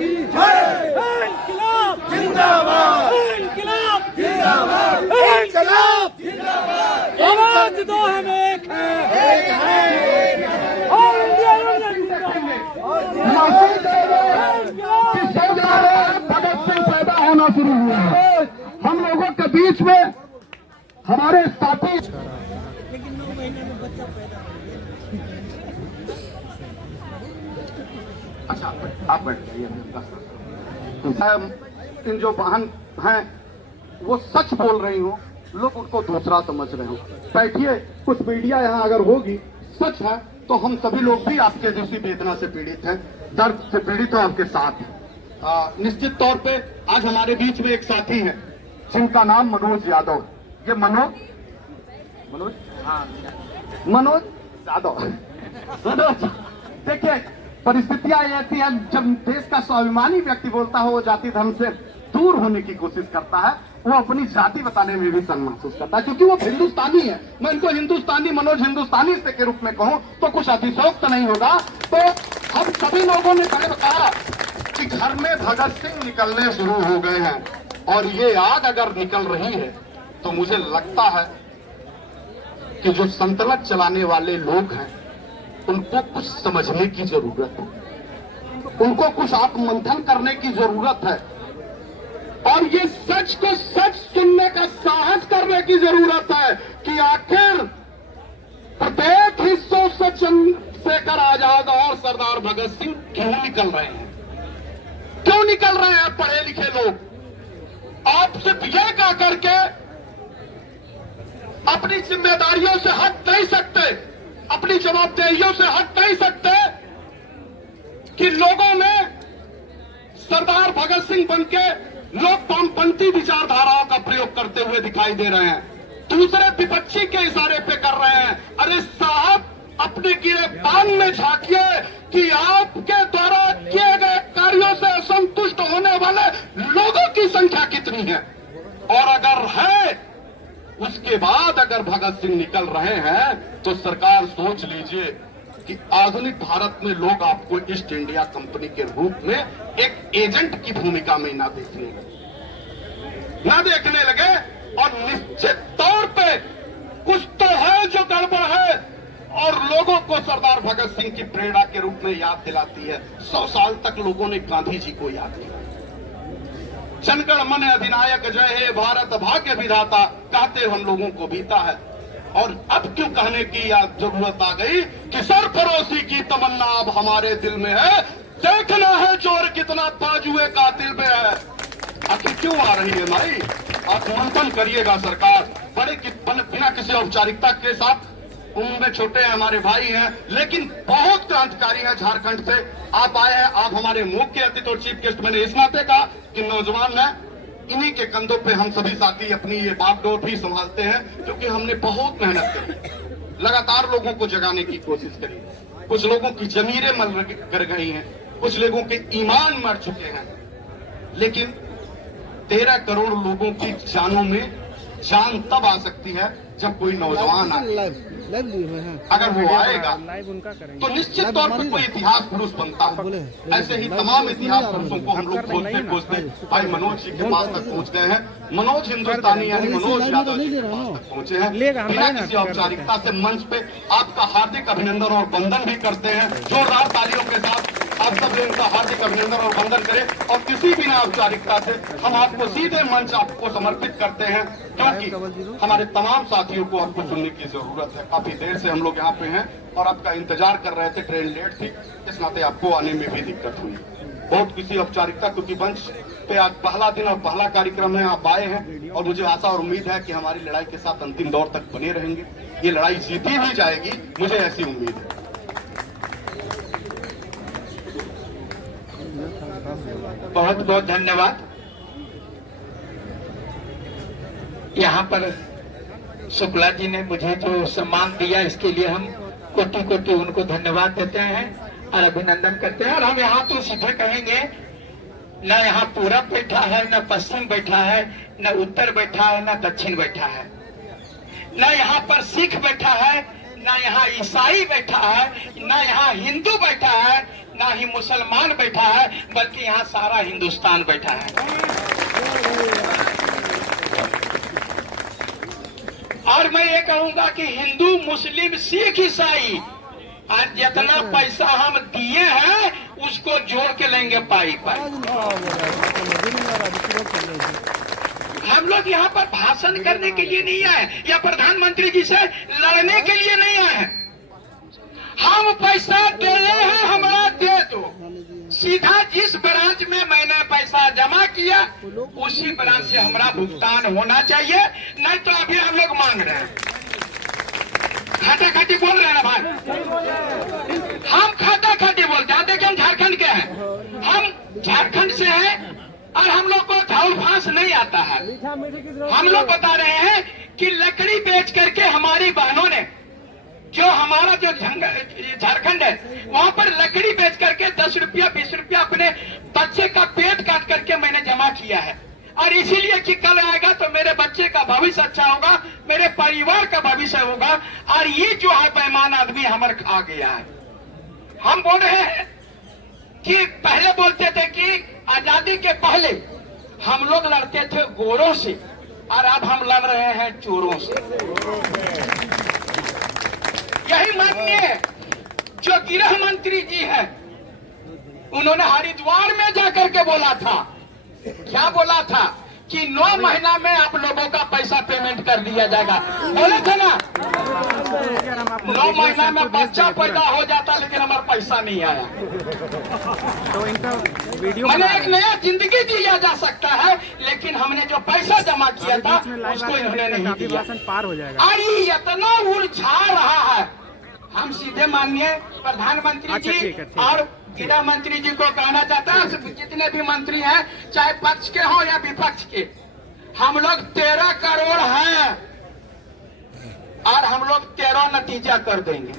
की जय। इंकलाब जिंदाबाद, इंकलाब जिंदाबाद, इंकलाब जिंदाबाद। आवाज दो हम एक है और इंडिया भगत सिंह पैदा होना शुरू हुआ है। हम लोगों के बीच में हमारे साथी अच्छा आप बैठ जाइए। इन जो वाहन हैं वो सच बोल रही हो, लोग उनको दूसरा समझ रहे हो। बैठिए, कुछ मीडिया यहाँ अगर होगी सच है तो हम सभी लोग भी आपके जैसी वेदना से पीड़ित हैं, दर्द से पीड़ित हो, आपके साथ हैं। निश्चित तौर पे आज हमारे बीच में एक साथी है जिनका नाम मनोज यादव। ये मनोज यादव। मनोज, देखिए परिस्थितियां ऐसी हैं, जब देश का स्वाभिमानी व्यक्ति बोलता हो वो जाति धर्म से दूर होने की कोशिश करता है, वो अपनी जाति बताने में भी शर्म महसूस करता है, क्योंकि वो हिंदुस्तानी है। मैं इनको हिंदुस्तानी, मनोज हिंदुस्तानी के रूप में कहूं तो कुछ अतिशयोक्त नहीं होगा। तो हम सभी लोगों ने कहा कि घर में भगत सिंह निकलने शुरू हो गए हैं और ये आग अगर निकल रही है तो मुझे लगता है कि जो संतलत चलाने वाले लोग हैं उनको कुछ समझने की जरूरत है, उनको कुछ आत्ममंथन करने की जरूरत है और ये सच को सच सुनने का साहस करने की जरूरत है कि आखिर प्रत्येक हिस्सों से चंद्रशेखर आजाद और सरदार भगत सिंह क्यों निकल रहे हैं, क्यों निकल रहे हैं पढ़े लिखे लोग। आप सिर्फ ये कह करके अपनी जिम्मेदारियों से हट नहीं सकते, अपनी जवाबदेहियों से हट नहीं सकते कि लोगों में सरदार भगत सिंह बनके लोग वामपंथी विचारधाराओं का प्रयोग करते हुए दिखाई दे रहे हैं, दूसरे विपक्षी के इशारे पे कर रहे हैं। अरे साहब, अपने गिरफ्तार में झांकिए कि आपके द्वारा किए गए कार्यों से असंतुष्ट होने वाले लोगों की संख्या कितनी है, और अगर है उसके बाद अगर भगत सिंह निकल रहे हैं तो सरकार सोच लीजिए कि आधुनिक भारत में लोग आपको ईस्ट इंडिया कंपनी के रूप में एक एजेंट की भूमिका में ना देखने लगे और निश्चित तौर पे कुछ तो है जो गड़बड़ है और लोगों को सरदार भगत सिंह की प्रेरणा के रूप में याद दिलाती है। 100 साल तक लोगों ने गांधी जी को याद किया। जनगण मन अधिनायक जय हे भारत भाग्य विधाता कहते हम लोगों को बीता है, और अब क्यों कहने की जरूरत आ गई कि सरफरोशी की तमन्ना अब हमारे दिल में है, देखना है जोर कितना बाजुए का दिल में है। आखिर क्यों आ रही है भाई, आप मंथन करिएगा सरकार, बिना किसी औपचारिकता के साथ। उम्र में छोटे हैं, हमारे भाई हैं, लेकिन बहुत क्रांतिकारी हैं झारखंड से। आप आए हैं, आप हमारे मुख्य अतिथि और चीफ गेस्ट। मैंने इस नाते कहा कि नौजवान हैं, इन्हीं के कंधों पे हम सभी साथी अपनी ये बागडोर भी संभालते हैं, क्योंकि हमने बहुत मेहनत करी, लगातार लोगों को जगाने की कोशिश करी। कुछ लोगों की जमीरें मर कर गई हैं, कुछ लोगों के ईमान मर चुके हैं, लेकिन 13 करोड़ लोगों की जानों में जान तब आ सकती है जब कोई नौजवान आए। अगर वो आएगा तो निश्चित तौर पर कोई इतिहास पुरुष बनता है। ऐसे ही तमाम इतिहास पुरुषों को हम लोग खोजते खोजते भाई मनोज जी के पास तक पहुंच गए हैं। मनोज हिंदुस्तानी यानी मनोज यादव जी के पास तक पहुंचे हैं। बिना किसी औपचारिकता से मंच पे आपका हार्दिक अभिनंदन और वंदन भी करते हैं। जोरदार तालियों के साथ आप सब इनका हार्दिक अभिनंदन और वंदन करें। और किसी बिना औपचारिकता से हम आपको सीधे मंच आपको समर्पित करते हैं, क्योंकि हमारे तमाम साथियों को आपको सुनने की जरूरत है। काफी देर से हम लोग यहाँ पे हैं और आपका इंतजार कर रहे थे, ट्रेन लेट थी, इस नाते आपको आने में भी दिक्कत हुई। बहुत किसी औपचारिकता, क्योंकि मंच पे आज पहला दिन और पहला कार्यक्रम है, आप आए हैं और मुझे आशा और उम्मीद है कि हमारी लड़ाई के साथ अंतिम दौर तक बने रहेंगे। ये लड़ाई जीती भी जाएगी, मुझे ऐसी उम्मीद है। बहुत बहुत धन्यवाद। यहाँ पर शुक्ला जी ने मुझे जो सम्मान दिया, इसके लिए हम कोटि कोटि उनको धन्यवाद देते हैं और अभिनंदन करते हैं। और हम यहाँ तो सीधे कहेंगे, न यहाँ पूरब बैठा है, न पश्चिम बैठा है, न उत्तर बैठा है, न दक्षिण बैठा है, न यहाँ पर सिख बैठा है, न यहाँ ईसाई बैठा है, न यहाँ हिंदू बैठा है, न ही मुसलमान बैठा है, बल्कि यहाँ सारा हिंदुस्तान बैठा है। और मैं ये कहूंगा कि हिंदू, मुस्लिम, सिख, ईसाई आज जितना पैसा हम दिए हैं उसको जोड़ के लेंगे पाई पाई। हम लोग यहाँ पर भाषण करने के लिए नहीं आए या प्रधानमंत्री जी से लड़ने के लिए नहीं आए हैं। हम पैसा दे रहे हैं, हमारा दे दो। सीधा जिस ब्रांच में मैंने पैसा जमा किया उसी ब्रांच से हमारा भुगतान होना चाहिए, नहीं तो अभी हम लोग मांग रहे हैं। खाता खाती बोल रहे हैं ना भाई, हम खाता खाती बोलते हैं। देखिए हम झारखंड के हैं, हम झारखंड से हैं और हम लोग को झाउल फांस नहीं आता है। हम लोग बता रहे हैं कि लकड़ी बेच करके हमारी बहनों ने, जो हमारा जो झारखंड है वहां पर लकड़ी बेच करके 10 रुपया 20 रुपया अपने बच्चे का पेट काट करके मैंने जमा किया है। और इसीलिए कि कल आएगा तो मेरे बच्चे का भविष्य अच्छा होगा, मेरे परिवार का भविष्य होगा। और ये जो है बेईमान आदमी हमारे खा गया है। हम बोल रहे हैं कि पहले बोलते थे कि आजादी के पहले हम लोग लड़ते थे गोरों से और अब हम लड़ रहे हैं चोरों से। यही माननीय जो गृह मंत्री जी हैं, उन्होंने हरिद्वार में जाकर के बोला था, क्या बोला था कि 9 महीना में आप लोगों का पैसा पेमेंट कर दिया जाएगा। बोले थे ना, 9 महीना में बच्चा पैदा हो जाता, लेकिन हमारा पैसा नहीं आया। तो इनका वीडियो मैंने एक नया जिंदगी दिया जा सकता है, लेकिन हमने जो पैसा जमा किया था उसको इन्होंने नहीं दिया। पार हो जाएगा। और ये इतना उलझा रहा है। हम सीधे माननीय प्रधानमंत्री अच्छा, जी ठीक है। और गृह मंत्री जी को कहना चाहता है, जितने भी मंत्री हैं, चाहे पक्ष के हो या विपक्ष के, हम लोग 13 करोड़ हैं और हम लोग 13 नतीजा कर देंगे।